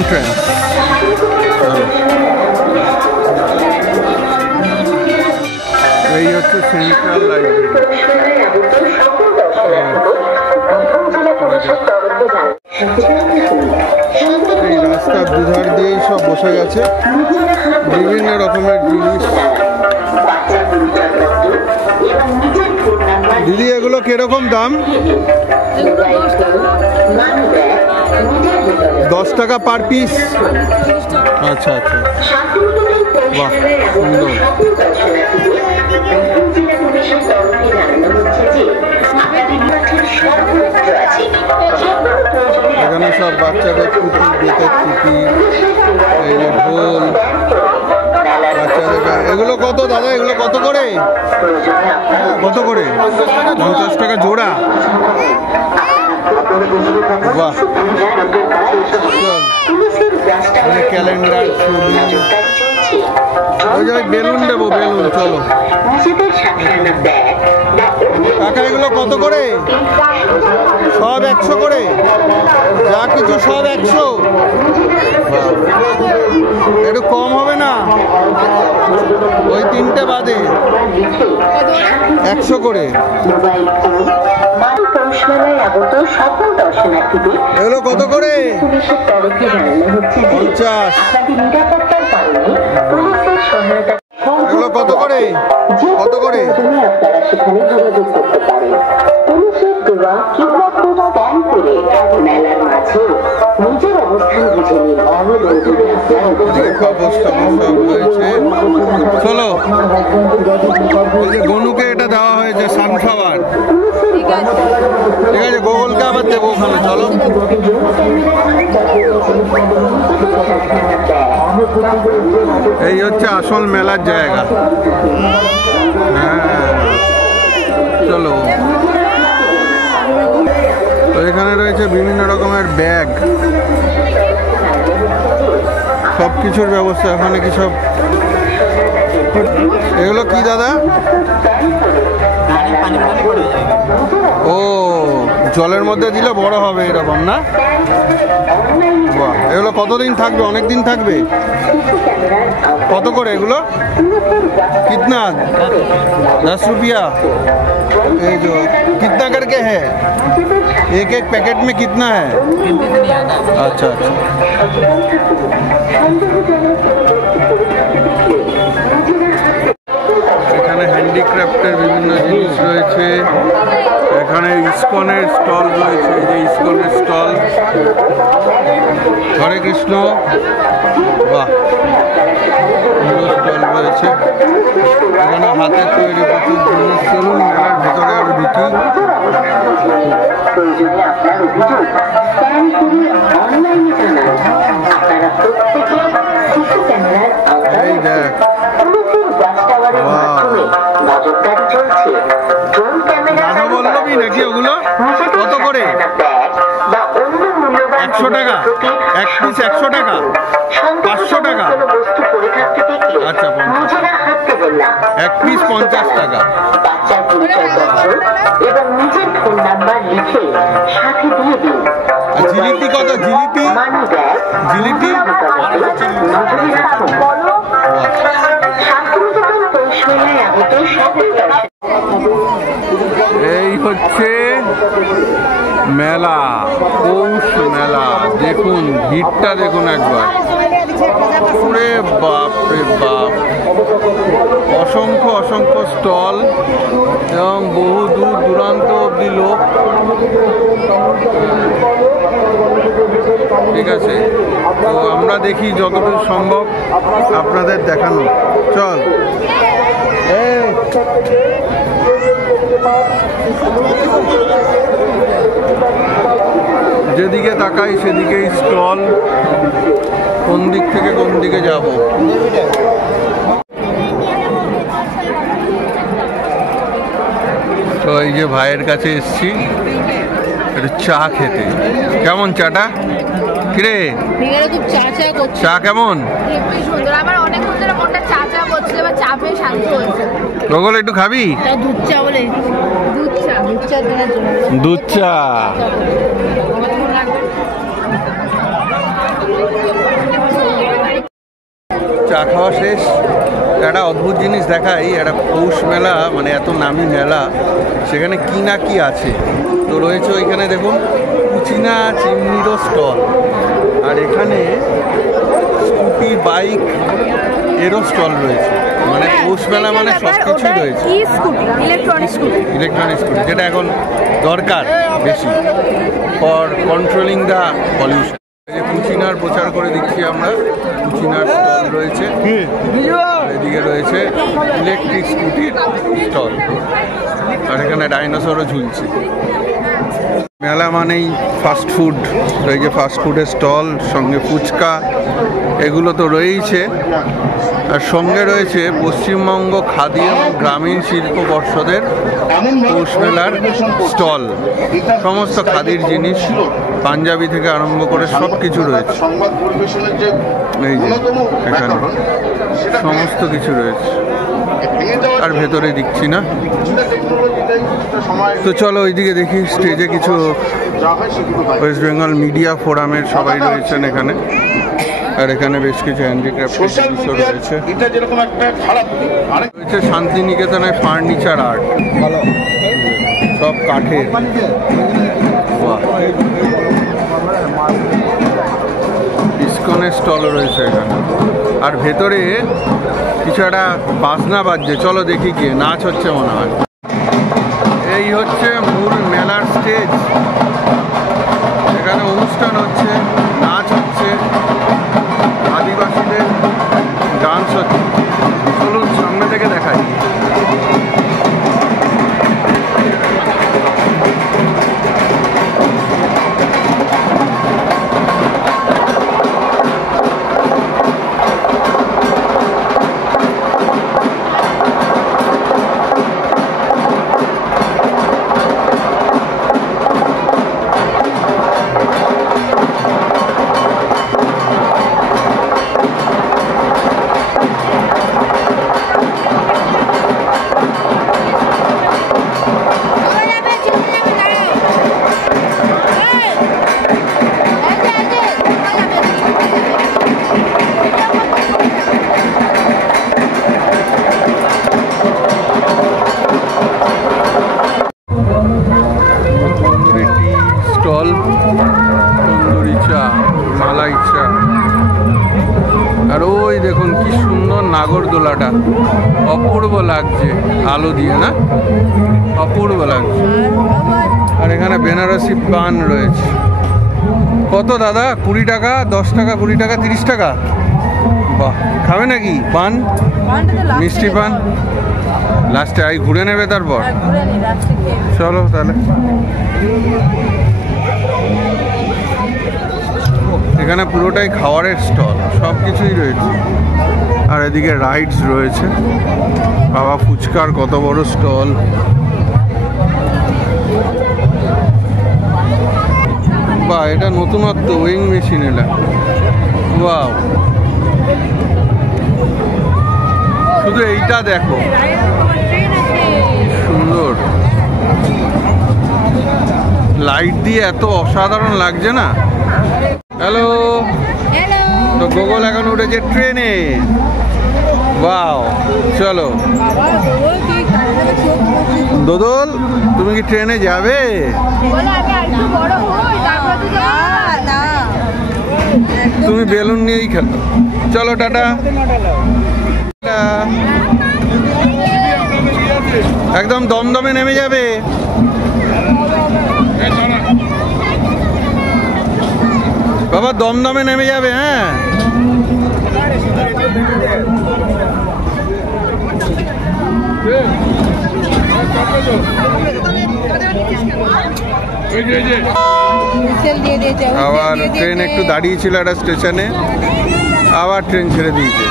Entrance. এই হচ্ছে central library. এই রাস্তার দুধার দিয়েই সব বসে গেছে বিভিন্ন রকমের জিনিস। দিদি এগুলো কিরকম দাম? 10 টাকা পার পিস। আচ্ছা আচ্ছা, বাহ সুন্দর। এখানে সব বাচ্চাদের টুপি, বেতের টুপি, এই যে ঢোল বাচ্চাদের। এগুলো কত দাদা? এগুলো কত করে? কত করে? 50 টাকা জোড়া। বাহ, ক্যালেন্ডার, ছবি। বেলুন দেবো, বেলুন। চলো কাকা, এগুলো কত করে? সব 100 করে? যা কিছু সব 100? একটু কম হবে না? ওই 3টে বাদে 100 করে। এগুলো কত করে? 50। এগুলো কত করে? কত করে? চলো, গনুকে এটা দেওয়া হয়েছে সানফ্লাওয়ার। ঠিক আছে, গোগলকে আবার দেবো ওখানে। চলো, এই হচ্ছে আসল মেলার জায়গা। হ্যাঁ চলো। তো এখানে রয়েছে বিভিন্ন রকমের ব্যাগ, সব কিছুর ব্যবস্থা। এখানে কি সব, এগুলো কি দাদা? ও, জলের মধ্যে দিলে বড় হবে এরকম না? বাহ, এগুলো কতদিন থাকবে? অনেক দিন থাকবে। কত করে এগুলো? कितना? 10 रुपया। ये जो कितना करके है? एक एक पैकेट में कितना है? अच्छा अच्छा। এখানে হ্যান্ডিক্রাফটের বিভিন্ন জিনিস রয়েছে। এখানে ইসকনের স্টল রয়েছে, এই যে ইসকনের স্টল। হরে কৃষ্ণ। বাহ, স্টল রয়েছে এখানে, হাতের তৈরি প্রচুর জিনিস। চলুন মেলার ভেতরে আরো ঢুকি। এই দেখ, রাধা বল্লভী নাকি ওগুলো? কত করে? 100 টাকা এক পিস? 100 টাকা? 500 টাকা? আচ্ছা, 50। এক পিস 50 টাকা। জিলিপি কত? জিলিপি জিলিপি এই হচ্ছে মেলা, পৌষ মেলা। দেখুন ভিড়টা, দেখুন একবার। পুরে বাপ রে বাপ, অসংখ্য অসংখ্য স্টল এবং বহু দূর দূরান্ত অব্দি লোক। ঠিক আছে, তো আমরা দেখি যতটুকু সম্ভব আপনাদের দেখানো। চল, যেদিকে তাকাই সেদিকেই স্টল। কোন দিক থেকে কোন দিকে যাব? তো এই যে ভাইয়ের কাছে এসছি একটু চা খেতে। কেমন চাটা? কিরে চা কেমন? গোগল একটু খাবি? দুধ চা। চা খাওয়া শেষ। একটা অদ্ভুত জিনিস দেখাই, একটা পৌষ মেলা, মানে এত নামি মেলা, সেখানে কি না কি আছে। তো রয়েছে ওইখানে দেখুন কুচিনা চিমনিরও স্টল, আর এখানে স্কুটি বাইক এরও স্টল রয়েছে। মানে পৌষ মেলা মানে সব কিছুই রয়েছে। ইলেকট্রনিক স্কুটি, যেটা এখন দরকার বেশি ফর কন্ট্রোলিং দ্য পলিউশন। কুচিনার প্রচার করে দিচ্ছি আমরা। কুচিনার স্টল রয়েছে, এদিকে রয়েছে ইলেকট্রিক স্কুটির স্টল, আর এখানে ডাইনোসরও ঝুলছে। মেলা মানেই ফাস্ট ফুড, এই যে ফাস্ট ফুডের স্টল, সঙ্গে ফুচকা, এগুলো তো রয়েইছে। আর সঙ্গে রয়েছে পশ্চিমবঙ্গ খাদি এবং গ্রামীণ শিল্প পর্ষদের পৌষ মেলার স্টল। সমস্ত খাদির জিনিস, পাঞ্জাবি থেকে আরম্ভ করে সব কিছু রয়েছে। এই যে এখানে সমস্ত কিছু রয়েছে, আর ভেতরে দিচ্ছি না। তো চলো ওইদিকে দেখি, স্টেজে কিছু ওয়েস্ট বেঙ্গল মিডিয়া ফোরামের সবাই রয়েছেন এখানে, আর এখানে বেশ কিছু হ্যান্ডিক্রাফটের জিনিসও রয়েছে। রয়েছে শান্তিনিকেতনের ফার্নিচার আর্ট, সব কাঠের। ইসকনের স্টলও রয়েছে এখানে, আর ভেতরে কিছু একটা বাজনা বাজছে, চলো দেখি কি নাচ হচ্ছে মনে হয়। এই হচ্ছে মূল মেলার স্টেজ, এখানে অনুষ্ঠান হচ্ছে, নাচ হচ্ছে, আদিবাসীদের ডান্স হচ্ছে। চলুন সামনে থেকে দেখাই। তন্দুরি চা, মালাই চা, আর ওই দেখুন কি সুন্দর নাগরদোলাটা, অপূর্ব লাগছে আলো দিয়ে, না অপূর্ব লাগছে। আর এখানে বেনারসি পান রয়েছে। কত দাদা? 20 টাকা, 10 টাকা, 20 টাকা, 30 টাকা। বাহ, খাবে নাকি পান? মিষ্টি পান লাস্টে আই ঘুরে নেবে তারপর। চলো তাহলে। এখানে পুরোটাই খাবারের স্টল, সব কিছুই রয়েছে। আর এদিকে রাইডস রয়েছে, বাবা ফুচকার কত বড় স্টল। বাহ, এটা নতুনত্ব ওয়িং মেশিন, এটা বাহ। শুধু এইটা দেখো, সুন্দর লাইট দিয়ে এত অসাধারণ লাগছে না। হ্যালো, তো গোগল এখন উঠেছে ট্রেনে। বাও, চলো দোদল, তুমি কি ট্রেনে যাবে? তুমি বেলুন নিয়েই খেলো। চলো টাটা। একদম দমদমে নেমে যাবে। বাবা দমদমে নেমে যাবে। হ্যাঁ, আবার ট্রেন একটু দাঁড়িয়েছিল একটা স্টেশনে, আবার ট্রেন ছেড়ে দিয়েছে।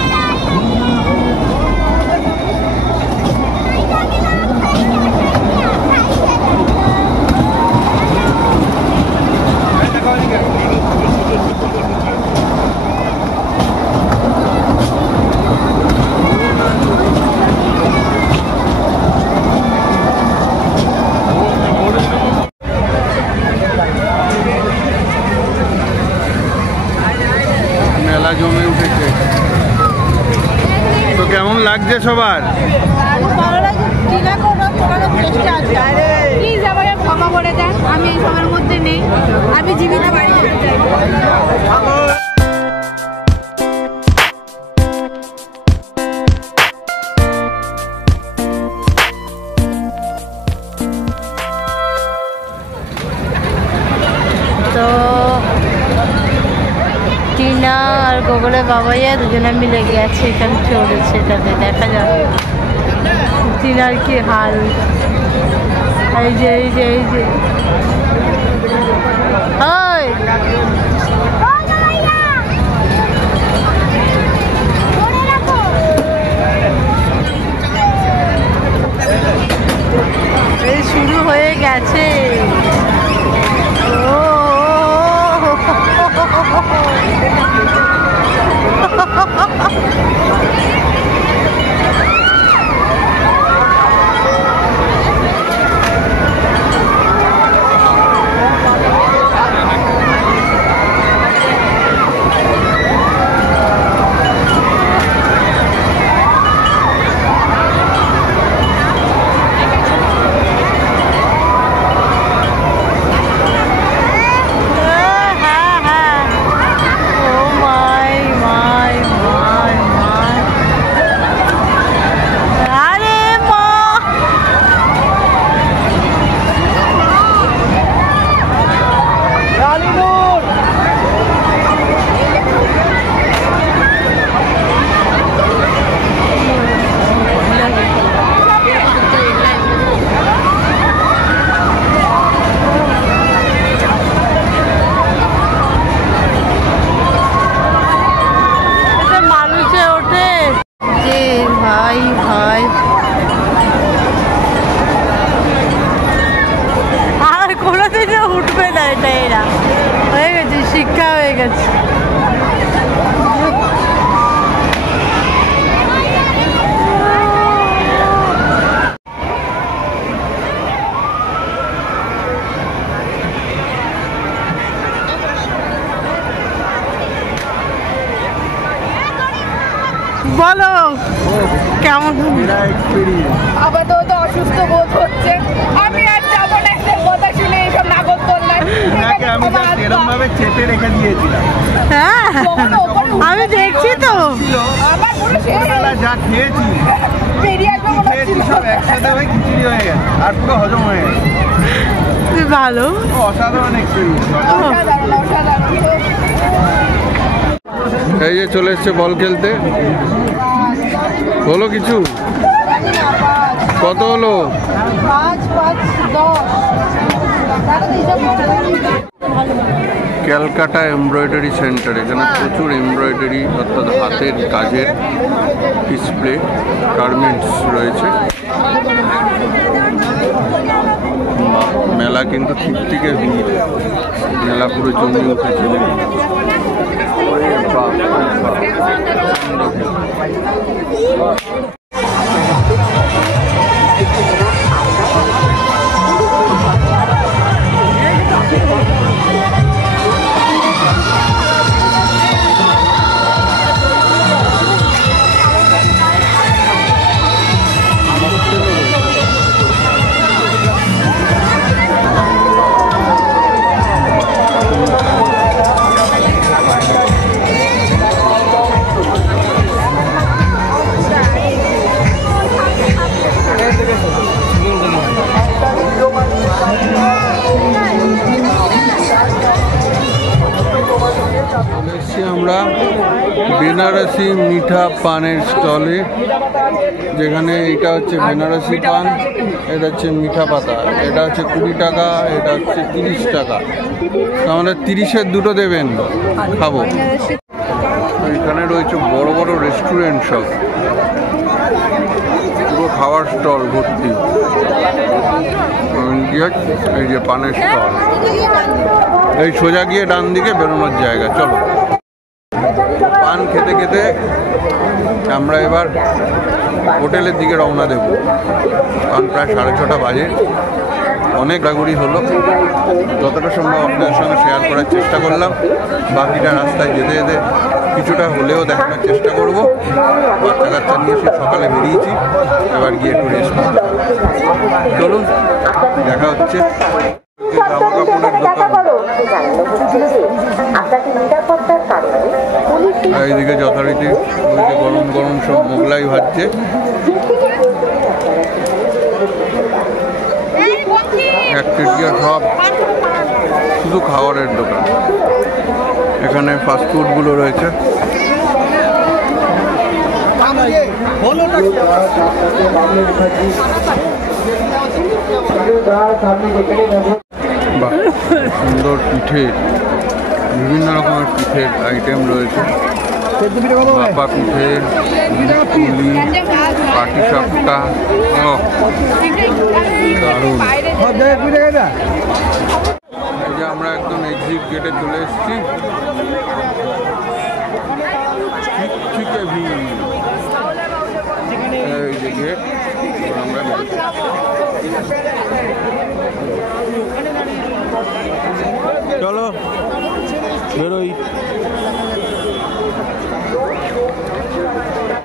মেলা জমে উঠেছে। লাগছে সবার? প্লিজ আমাকে ক্ষমা করে দেন, আমি এই সবার মধ্যে নেই, আমি জীবিত বাড়ি যেতে চাই। তো টিনা আর গোগলের বাবাইয়া দুজনে মিলে গেছে, এখানে চলেছে, এটাতে দেখা যাবে টিনার কি হাল। এই যে এই যে এই যে ওই এই শুরু হয়ে গেছে। বলো কেমন আপাতত তো অসুস্থ বোধ হচ্ছে, আমি আর যাবো না, কথা শুনে এইসব নাগর করলাম। এরকমভাবে চেপে রেখে দিয়েছিলাম। হ্যাঁ আমি দেখছি তো, যা খেয়েছি সব একসাথে হয়ে খিচুড়ি হয়ে গেছে আর পুরো হজম হয়ে গেছে। ভালো, অসাধারণ এক্সপিরিয়েন্স। এই যে চলে এসছে বল খেলতে। হলো কিছু? কত হলো? ক্যালকাটা এমব্রয়ডারি সেন্টার, এখানে প্রচুর এমব্রয়ডারি অর্থাৎ হাতের কাজের ডিসপ্লে গার্মেন্টস রয়েছে। মেলা কিন্তু ঠিক থেকে ভিড়, মেলা পুরো জমে উঠেছে। আমরা বেনারসি মিঠা পানের স্টলে, যেখানে এটা হচ্ছে বেনারসি পান, এটা হচ্ছে মিঠা পাতা, এটা হচ্ছে 20 টাকা, এটা হচ্ছে 30 টাকা। আমাদের 30-এর দুটো দেবেন, খাবো। এখানে রয়েছে বড় বড় রেস্টুরেন্ট, সব পুরো খাওয়ার স্টল ভর্তি। এই যে পানের স্টল, এই সোজা গিয়ে ডান দিকে বেরোনোর জায়গা। চলো, পান খেতে খেতে আমরা এবার হোটেলের দিকে রওনা দেব। কারণ প্রায় 6:30 বাজে, অনেক ঘোরাঘুরি হলো, যতটা সম্ভব আপনাদের সঙ্গে শেয়ার করার চেষ্টা করলাম। বাকিটা রাস্তায় যেতে যেতে কিছুটা হলেও দেখানোর চেষ্টা করব। বাচ্চা কাচ্চা নিয়ে সে সকালে বেরিয়েছি, এবার গিয়ে একটু রেস্ট চলুন দেখা হচ্ছে। জামা কাপড়ের দোকান, এইদিকে যথারীতি ওই যে গরম গরম সব মোগলাই ভাজছে। একচেটিয়া সব শুধু খাবারের দোকান। এখানে ফাস্টফুডগুলো রয়েছে। বাহ, সুন্দর পিঠে, বিভিন্ন রকমের পিঠের আইটেম রয়েছে। ভাপা পিঠে, পুলি, পাটিসাপটা, দারুণ। এই যে আমরা একদম এক্সিট গেটে চলে এসেছি। চিকচিকে ভিড়, এই যে গেট, আমরা চলো বেরোই।